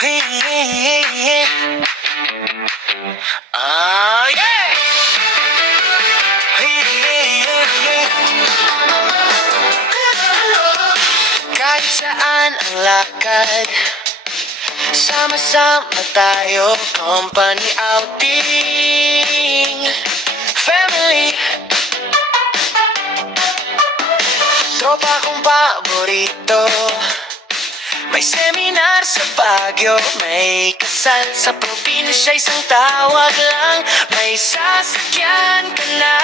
Ah, yeah! Kahit saan ang lakad, sama-sama tayo, company outing, family, tropa kong paborito. May seminar sa Baguio, may kasal sa probinsya, isang tawag lang, may sasakyan ka na.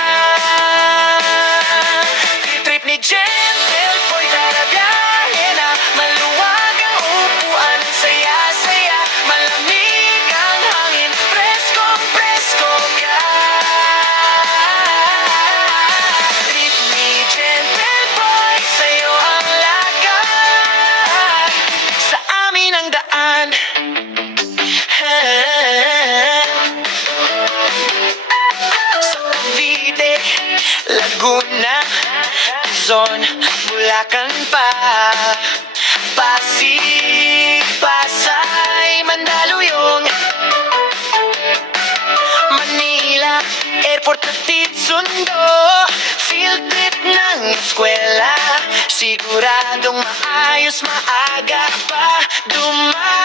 Trip ni Gentle Boy, tara biyahe na, maluwag ang upuan, saya-saya, malamig ang hangin, presko-presko ka. Trip ni Gentle Boy, sa'yo ang lakad, sa amin ang daan. Sa Cavite, Laguna, Quezon, Bulacan pa, Pasig, Pasay, Mandaluyong, Manila, Airport hatid sundo, field trip ng eskwela, siguradong maayos, maaga pa dumating.